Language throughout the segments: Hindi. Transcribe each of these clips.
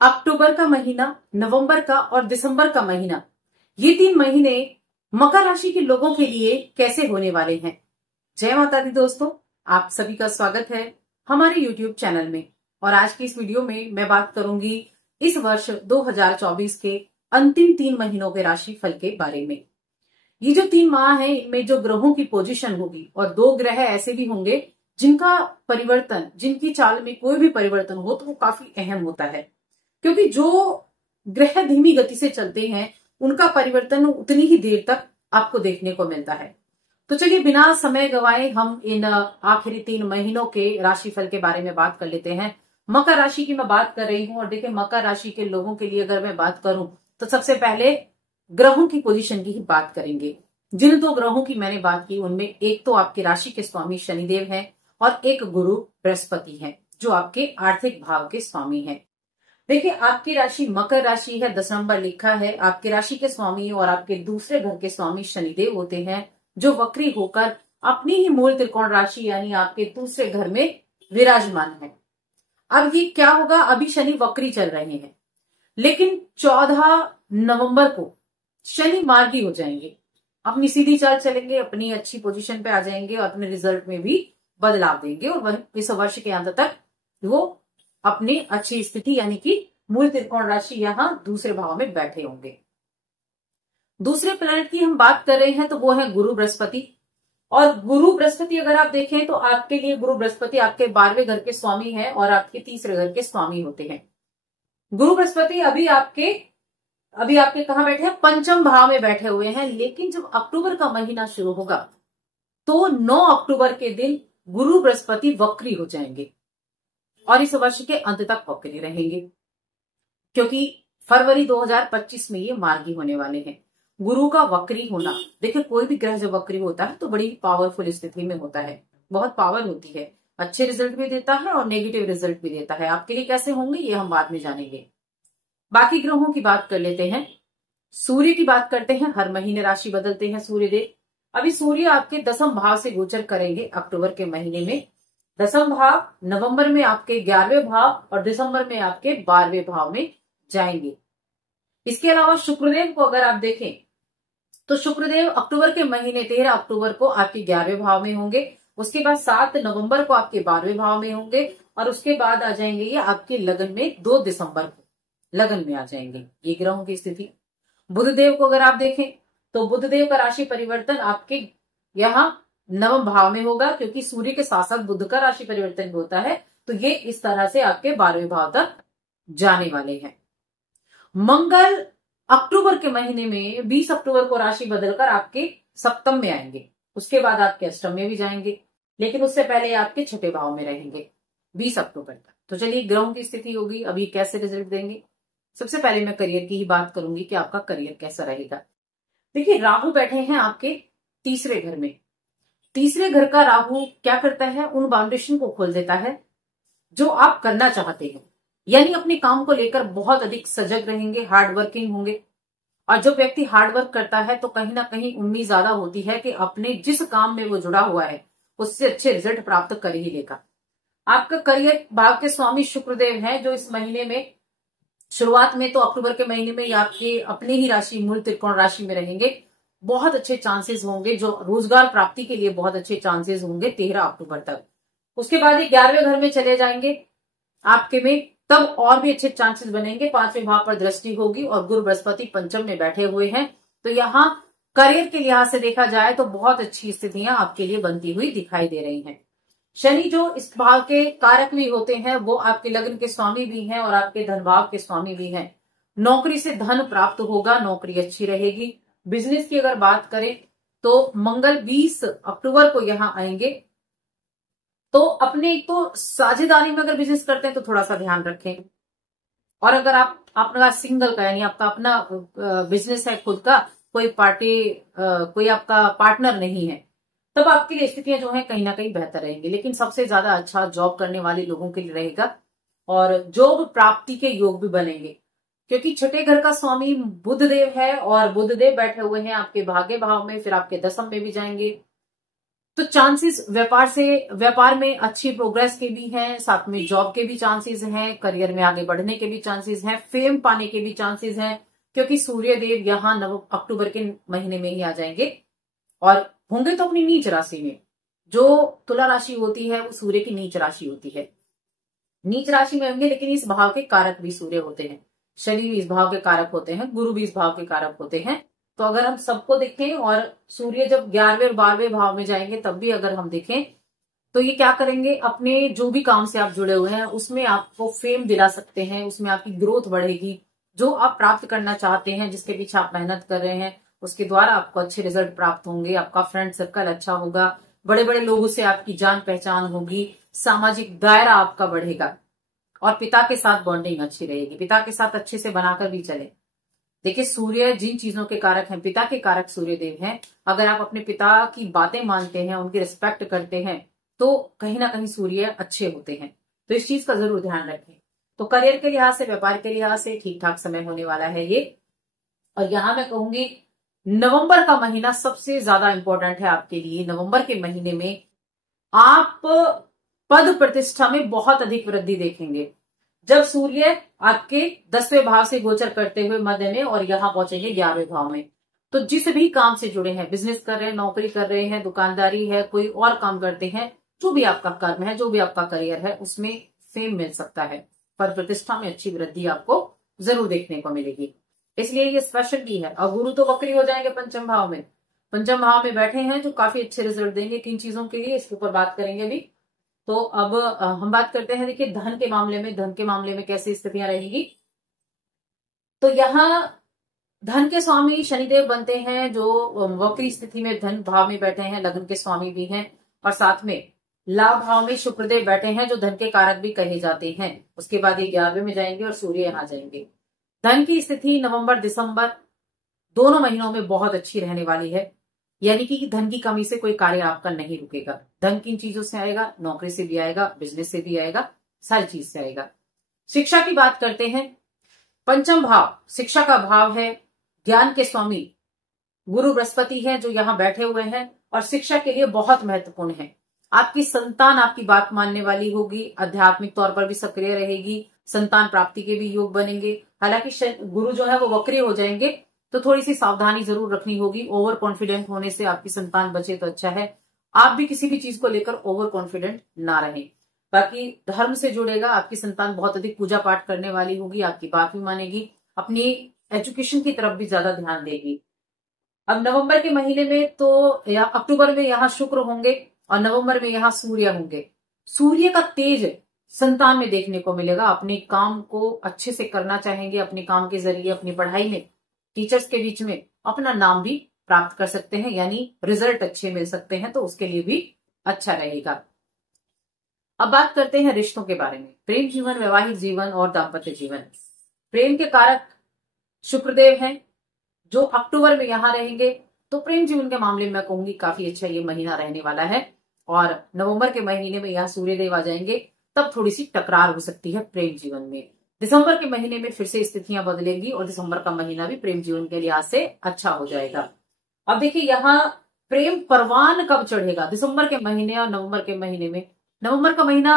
अक्टूबर का महीना, नवंबर का और दिसंबर का महीना, ये 3 महीने मकर राशि के लोगों के लिए कैसे होने वाले हैं। जय माता दी दोस्तों, आप सभी का स्वागत है हमारे YouTube चैनल में। और आज की इस वीडियो में मैं बात करूंगी इस वर्ष 2024 के अंतिम 3 महीनों के राशि फल के बारे में। ये जो 3 माह है, इनमें जो ग्रहों की पोजीशन होगी, और 2 ग्रह ऐसे भी होंगे जिनका परिवर्तन, जिनकी चाल में कोई भी परिवर्तन हो तो वो काफी अहम होता है, क्योंकि जो ग्रह धीमी गति से चलते हैं उनका परिवर्तन उतनी ही देर तक आपको देखने को मिलता है। तो चलिए बिना समय गवाए हम इन आखिरी 3 महीनों के राशिफल के बारे में बात कर लेते हैं। मकर राशि की मैं बात कर रही हूं, और देखिए मकर राशि के लोगों के लिए अगर मैं बात करूं तो सबसे पहले ग्रहों की पोजीशन की ही बात करेंगे। जिन 2 ग्रहों की मैंने बात की उनमें एक तो आपकी राशि के स्वामी शनिदेव हैं और एक गुरु बृहस्पति हैं, जो आपके आर्थिक भाव के स्वामी हैं। देखिए आपकी राशि मकर राशि है, 10 नंबर लिखा है। आपकी राशि के स्वामी और आपके दूसरे घर के स्वामी शनिदेव होते हैं, जो वक्री होकर अपनी ही मूल त्रिकोण राशि यानी आपके दूसरे घर में विराजमान है। अब ये क्या होगा, अभी शनि वक्री चल रहे हैं, लेकिन 14 नवंबर को शनि मार्गी हो जाएंगे, अपनी सीधी चाल चलेंगे, अपनी अच्छी पोजीशन पे आ जाएंगे और अपने रिजल्ट में भी बदलाव देंगे, और वह इस वर्ष के अंत तक वो अपनी अच्छी स्थिति यानी कि मूल त्रिकोण राशि यहां दूसरे भाव में बैठे होंगे। दूसरे प्लैनेट की हम बात कर रहे हैं तो वो है गुरु बृहस्पति। और गुरु बृहस्पति अगर आप देखें तो आपके लिए गुरु बृहस्पति आपके 12वें घर के स्वामी है और आपके तीसरे घर के स्वामी होते हैं। गुरु बृहस्पति अभी आपके कहां बैठे हैं, पंचम भाव में बैठे हुए हैं। लेकिन जब अक्टूबर का महीना शुरू होगा तो 9 अक्टूबर के दिन गुरु बृहस्पति वक्री हो जाएंगे और इस वर्ष के अंत तक वक्री रहेंगे, क्योंकि फरवरी 2025 में ये मार्गी होने वाले हैं। गुरु का वक्री होना, देखिए कोई भी ग्रह जब वक्री होता है तो बड़ी पावरफुल स्थिति में होता है, बहुत पावर होती है, अच्छे रिजल्ट भी देता है और नेगेटिव रिजल्ट भी देता है। आपके लिए कैसे होंगे ये हम बाद में जानेंगे। बाकी ग्रहों की बात कर लेते हैं। सूर्य की बात करते हैं। हर महीने राशि बदलते हैं सूर्यदेव। अभी सूर्य आपके 10वें भाव से गोचर करेंगे अक्टूबर के महीने में। 10वां भाव नवंबर में आपके 11वें भाव और दिसंबर में आपके 12वें भाव में जाएंगे। इसके अलावा शुक्रदेव को अगर आप देखें तो शुक्रदेव अक्टूबर के महीने 13 अक्टूबर को आपके 11वें भाव में होंगे, उसके बाद 7 नवंबर को आपके 12वें भाव में होंगे, और उसके बाद आ जाएंगे ये आपके लगन में 2 दिसंबर को लगन में आ जाएंगे। ये ग्रहों की स्थिति। बुधदेव को अगर आप देखें तो बुधदेव का राशि परिवर्तन आपके यहाँ 9वें भाव में होगा, क्योंकि सूर्य के साथ साथ बुध का राशि परिवर्तन भी होता है, तो ये इस तरह से आपके 12वें भाव तक जाने वाले हैं। मंगल अक्टूबर के महीने में 20 अक्टूबर को राशि बदलकर आपके सप्तम में आएंगे, उसके बाद आपके अष्टम में भी जाएंगे, लेकिन उससे पहले आपके छठे भाव में रहेंगे 20 अक्टूबर तक। तो चलिए ग्रहों की स्थिति होगी, अभी कैसे रिजल्ट देंगे। सबसे पहले मैं करियर की ही बात करूंगी कि आपका करियर कैसा रहेगा। देखिए राहु बैठे हैं आपके तीसरे घर में। तीसरे घर का राहु क्या करता है, उन बाउंडेशन को खोल देता है जो आप करना चाहते हैं, यानी अपने काम को लेकर बहुत अधिक सजग रहेंगे, हार्ड वर्किंग होंगे। और जब व्यक्ति हार्ड वर्क करता है तो कहीं ना कहीं उम्मीद ज्यादा होती है कि अपने जिस काम में वो जुड़ा हुआ है उससे अच्छे रिजल्ट प्राप्त कर ही लेगा। आपका करियर भाव के स्वामी शुक्रदेव हैं, जो इस महीने में शुरुआत में तो अक्टूबर के महीने में आपके अपने ही राशि मूल त्रिकोण राशि में रहेंगे। बहुत अच्छे चांसेस होंगे, जो रोजगार प्राप्ति के लिए बहुत अच्छे चांसेस होंगे 13 अक्टूबर तक। उसके बाद ये 11वें घर में चले जाएंगे आपके में, तब और भी अच्छे चांसेस बनेंगे। 5वें भाव पर दृष्टि होगी और गुरु बृहस्पति पंचम में बैठे हुए हैं, तो यहाँ करियर के लिहाज से देखा जाए तो बहुत अच्छी स्थितियां आपके लिए बनती हुई दिखाई दे रही हैं। शनि जो इस भाव के कारक भी होते हैं, वो आपके लग्न के स्वामी भी हैं और आपके धन भाव के स्वामी भी हैं। नौकरी से धन प्राप्त होगा, नौकरी अच्छी रहेगी। बिजनेस की अगर बात करें तो मंगल 20 अक्टूबर को यहाँ आएंगे, तो अपने एक तो साझेदारी में अगर बिजनेस करते हैं तो थोड़ा सा ध्यान रखें। और अगर आप अपना सिंगल का यानी आपका अपना बिजनेस है खुद का, कोई कोई आपका पार्टनर नहीं है, तब आपकी लिए स्थितियां जो है कहीं ना कहीं बेहतर रहेंगी। लेकिन सबसे ज्यादा अच्छा जॉब करने वाले लोगों के लिए रहेगा, और जॉब प्राप्ति के योग भी बनेंगे, क्योंकि छठे घर का स्वामी बुधदेव है और बुधदेव बैठे हुए हैं आपके भाग्य भाव में, फिर आपके 10वें में भी जाएंगे। तो चांसेस व्यापार में अच्छी प्रोग्रेस के भी हैं, साथ में जॉब के भी चांसेस हैं, करियर में आगे बढ़ने के भी चांसेस हैं, फेम पाने के भी चांसेस हैं, क्योंकि सूर्य देव यहाँ अक्टूबर के महीने में ही आ जाएंगे और होंगे तो अपनी नीच राशि में। जो तुला राशि होती है वो सूर्य की नीच राशि होती है, नीच राशि में होंगे, लेकिन इस भाव के कारक भी सूर्य होते हैं, शनि भी इस भाव के कारक होते हैं, गुरु भी इस भाव के कारक होते हैं। तो अगर हम सबको देखें और सूर्य जब 11वें और 12वें भाव में जाएंगे तब भी अगर हम देखें तो ये क्या करेंगे, अपने जो भी काम से आप जुड़े हुए हैं उसमें आपको फेम दिला सकते हैं, उसमें आपकी ग्रोथ बढ़ेगी, जो आप प्राप्त करना चाहते हैं, जिसके पीछे आप मेहनत कर रहे हैं उसके द्वारा आपको अच्छे रिजल्ट प्राप्त होंगे, आपका फ्रेंड सर्कल अच्छा होगा, बड़े बड़े लोगों से आपकी जान पहचान होगी, सामाजिक दायरा आपका बढ़ेगा और पिता के साथ बॉन्डिंग अच्छी रहेगी, पिता के साथ अच्छे से बनाकर भी चले। देखिए सूर्य जिन चीजों के कारक हैं, पिता के कारक सूर्य देव हैं, अगर आप अपने पिता की बातें मानते हैं, उनकी रिस्पेक्ट करते हैं तो कहीं ना कहीं सूर्य अच्छे होते हैं। तो इस चीज का जरूर ध्यान रखें। तो करियर के लिहाज से, व्यापार के लिहाज से ठीक ठाक समय होने वाला है ये। और यहां मैं कहूंगी नवंबर का महीना सबसे ज्यादा इंपॉर्टेंट है आपके लिए। नवंबर के महीने में आप पद प्रतिष्ठा में बहुत अधिक वृद्धि देखेंगे जब सूर्य आपके 10वें भाव से गोचर करते हुए मध्य में और यहां पहुंचेंगे 11वें भाव में। तो जिस भी काम से जुड़े हैं, बिजनेस कर रहे हैं, नौकरी कर रहे हैं, दुकानदारी है, कोई और काम करते हैं, जो भी आपका कर्म है, जो भी आपका करियर है, उसमें फेम मिल सकता है, पद प्रतिष्ठा में अच्छी वृद्धि आपको जरूर देखने को मिलेगी। इसलिए ये स्पेशल भी है। और गुरु तो वक्री हो जाएंगे पंचम भाव में, पंचम भाव में बैठे हैं जो काफी अच्छे रिजल्ट देंगे। किन चीजों के लिए, इसके ऊपर बात करेंगे अभी। तो अब हम बात करते हैं, देखिए धन के मामले में कैसी स्थितियां रहेगी। तो यहाँ धन के स्वामी शनिदेव बनते हैं जो वक्री स्थिति में धन भाव में बैठे हैं, लग्न के स्वामी भी हैं, और साथ में लाभ भाव में शुक्रदेव बैठे हैं जो धन के कारक भी कहे जाते हैं। उसके बाद ये 11वें में जाएंगे और सूर्य यहाँ जाएंगे। धन की स्थिति नवंबर दिसंबर दोनों महीनों में बहुत अच्छी रहने वाली है, यानी कि धन की कमी से कोई कार्य आपका नहीं रुकेगा। धन किन चीजों से आएगा, नौकरी से भी आएगा, बिजनेस से भी आएगा, सारी चीज से आएगा। शिक्षा की बात करते हैं, पंचम भाव शिक्षा का भाव है, ज्ञान के स्वामी गुरु बृहस्पति है जो यहाँ बैठे हुए हैं और शिक्षा के लिए बहुत महत्वपूर्ण है। आपकी संतान आपकी बात मानने वाली होगी, आध्यात्मिक तौर पर भी सक्रिय रहेगी, संतान प्राप्ति के भी योग बनेंगे। हालांकि गुरु जो है वो वक्री हो जाएंगे तो थोड़ी सी सावधानी जरूर रखनी होगी। ओवर कॉन्फिडेंट होने से आपकी संतान बचे तो अच्छा है, आप भी किसी भी चीज को लेकर ओवर कॉन्फिडेंट ना रहें। बाकी धर्म से जुड़ेगा, आपकी संतान बहुत अधिक पूजा पाठ करने वाली होगी, आपकी बात भी मानेगी, अपनी एजुकेशन की तरफ भी ज्यादा ध्यान देगी। अब नवंबर के महीने में तो या अक्टूबर में यहाँ शुक्र होंगे और नवंबर में यहाँ सूर्य होंगे। सूर्य का तेज संतान में देखने को मिलेगा, अपने काम को अच्छे से करना चाहेंगे, अपने काम के जरिए अपनी पढ़ाई में टीचर्स के बीच में अपना नाम भी प्राप्त कर सकते हैं, यानी रिजल्ट अच्छे मिल सकते हैं, तो उसके लिए भी अच्छा रहेगा। अब बात करते हैं रिश्तों के बारे में, प्रेम जीवन, वैवाहिक जीवन और दाम्पत्य जीवन। प्रेम के कारक शुक्रदेव हैं जो अक्टूबर में यहां रहेंगे, तो प्रेम जीवन के मामले में मैं कहूंगी काफी अच्छा ये महीना रहने वाला है। और नवंबर के महीने में यहाँ सूर्यदेव आ जाएंगे, तब थोड़ी सी टकरार हो सकती है प्रेम जीवन में। दिसंबर के महीने में फिर से स्थितियां बदलेंगी और दिसंबर का महीना भी प्रेम जीवन के लिहाज से अच्छा हो जाएगा। अब देखिए यहाँ प्रेम परवान कब चढ़ेगा, दिसंबर के महीने और नवंबर के महीने में। नवंबर का महीना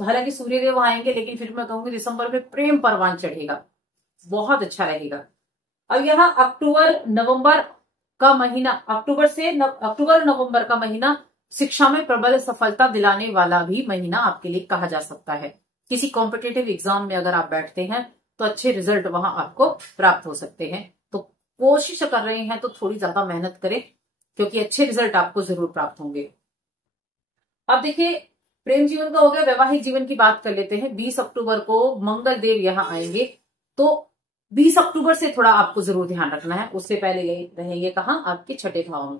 हालांकि सूर्यदेव आएंगे, लेकिन फिर मैं कहूंगी दिसंबर में प्रेम परवान चढ़ेगा, बहुत अच्छा रहेगा। अब यहाँ अक्टूबर नवंबर का महीना, अक्टूबर नवंबर का महीना शिक्षा में प्रबल सफलता दिलाने वाला भी महीना आपके लिए कहा जा सकता है। किसी कॉम्पिटिटिव एग्जाम में अगर आप बैठते हैं तो अच्छे रिजल्ट वहां आपको प्राप्त हो सकते हैं। तो कोशिश कर रहे हैं तो थोड़ी ज्यादा मेहनत करें, क्योंकि अच्छे रिजल्ट आपको जरूर प्राप्त होंगे। अब देखिए प्रेम जीवन का हो गया, वैवाहिक जीवन की बात कर लेते हैं। 20 अक्टूबर को मंगल देव यहाँ आएंगे, तो 20 अक्टूबर से थोड़ा आपको जरूर ध्यान रखना है। उससे पहले ये रहेंगे कहाँ, आपके छठे भाव में।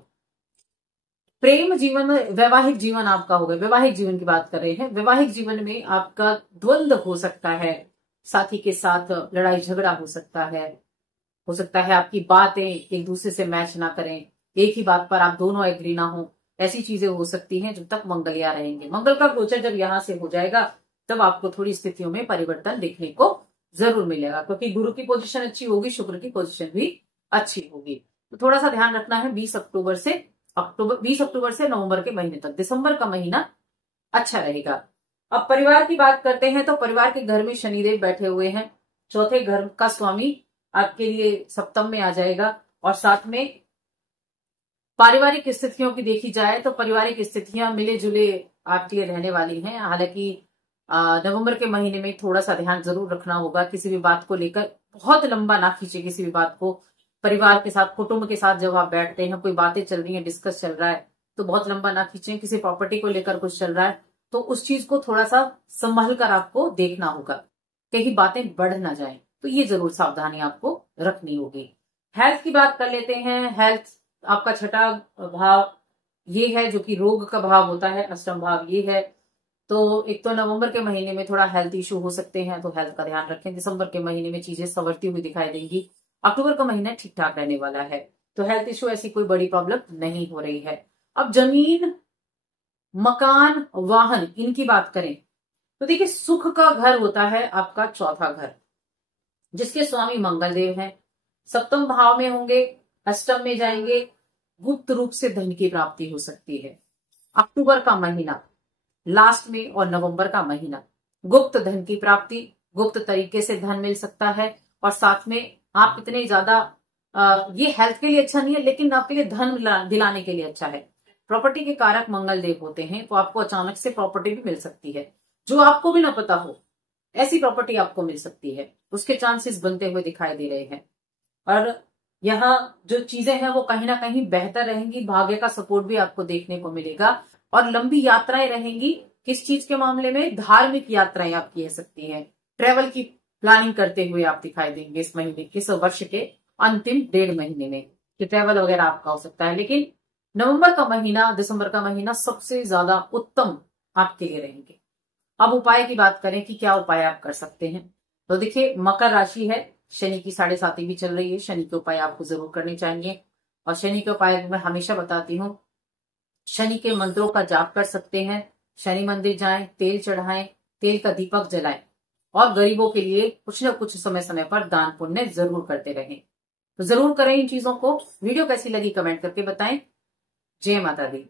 प्रेम जीवन, वैवाहिक जीवन आपका हो गया, वैवाहिक जीवन की बात कर रहे हैं। वैवाहिक जीवन में आपका द्वंद्व हो सकता है, साथी के साथ लड़ाई झगड़ा हो सकता है आपकी बातें एक दूसरे से मैच ना करें, एक ही बात पर आप दोनों एग्री ना हो, ऐसी चीजें हो सकती हैं जब तक मंगल यहाँ रहेंगे। मंगल का गोचर जब यहाँ से हो जाएगा तब आपको थोड़ी स्थितियों में परिवर्तन देखने को जरूर मिलेगा, क्योंकि गुरु की पोजीशन अच्छी होगी, शुक्र की पोजीशन भी अच्छी होगी। तो थोड़ा सा ध्यान रखना है 20 अक्टूबर से 20 अक्टूबर से नवंबर के महीने तक। दिसंबर का महीना अच्छा रहेगा। अब परिवार की बात करते हैं तो परिवार के घर में शनिदेव बैठे हुए हैं। चौथे घर का स्वामी आपके लिए सप्तम में आ जाएगा। और साथ में पारिवारिक स्थितियों की देखी जाए तो पारिवारिक स्थितियां मिले जुले आपके लिए रहने वाली हैं। हालांकि नवंबर के महीने में थोड़ा सा ध्यान जरूर रखना होगा। किसी भी बात को लेकर बहुत लंबा ना खींचे किसी भी बात को। परिवार के साथ, कुटुंब के साथ जब आप बैठते हैं, कोई बातें चल रही हैं, डिस्कस चल रहा है, तो बहुत लंबा ना खींचे। किसी प्रॉपर्टी को लेकर कुछ चल रहा है तो उस चीज को थोड़ा सा संभल कर आपको देखना होगा, कहीं बातें बढ़ ना जाए। तो ये जरूर सावधानी आपको रखनी होगी। हेल्थ की बात कर लेते हैं। हेल्थ आपका छठा भाव ये है जो कि रोग का भाव होता है, अष्टम भाव ये है। तो एक तो नवंबर के महीने में थोड़ा हेल्थ इशू हो सकते हैं, तो हेल्थ का ध्यान रखें। दिसंबर के महीने में चीजें संवरती हुई दिखाई देंगी। अक्टूबर का महीना ठीक ठाक रहने वाला है, तो हेल्थ इशू ऐसी कोई बड़ी प्रॉब्लम नहीं हो रही है। अब जमीन, मकान, वाहन इनकी बात करें तो देखिए, सुख का घर होता है आपका चौथा घर, जिसके स्वामी मंगल देव हैं। सप्तम भाव में होंगे, अष्टम में जाएंगे। गुप्त रूप से धन की प्राप्ति हो सकती है। अक्टूबर का महीना लास्ट में और नवंबर का महीना गुप्त धन की प्राप्ति, गुप्त तरीके से धन मिल सकता है। और साथ में आप इतने ज्यादा ये हेल्थ के लिए अच्छा नहीं है, लेकिन आपके लिए धन दिलाने के लिए अच्छा है। प्रॉपर्टी के कारक मंगल देव होते हैं, तो आपको अचानक से प्रॉपर्टी भी मिल सकती है, जो आपको भी ना पता हो ऐसी प्रॉपर्टी आपको मिल सकती है। उसके चांसेस बनते हुए दिखाई दे रहे हैं। और यहाँ जो चीजें हैं वो कहीं ना कहीं बेहतर रहेंगी। भाग्य का सपोर्ट भी आपको देखने को मिलेगा। और लंबी यात्राएं रहेंगी। किस चीज के मामले में? धार्मिक यात्राएं आप कह सकती हैं। ट्रेवल की प्लानिंग करते हुए आप दिखाई देंगे इस महीने, इस वर्ष के अंतिम 1.5 महीने में, कि ट्रेवल वगैरह आपका हो सकता है। लेकिन नवंबर का महीना, दिसंबर का महीना सबसे ज्यादा उत्तम आपके लिए रहेंगे। अब उपाय की बात करें कि क्या उपाय आप कर सकते हैं, तो देखिए, मकर राशि है, शनि की 7.5 भी चल रही है। शनि के उपाय आपको जरूर करने चाहिए। और शनि के उपाय मैं हमेशा बताती हूँ, शनि के मंत्रों का जाप कर सकते हैं। शनि मंदिर जाएं, तेल चढ़ाएं, तेल का दीपक जलाएं। और गरीबों के लिए कुछ न कुछ समय समय पर दान पुण्य जरूर करते रहें। तो जरूर करें इन चीजों को। वीडियो कैसी लगी कमेंट करके बताएं। जय माता दी।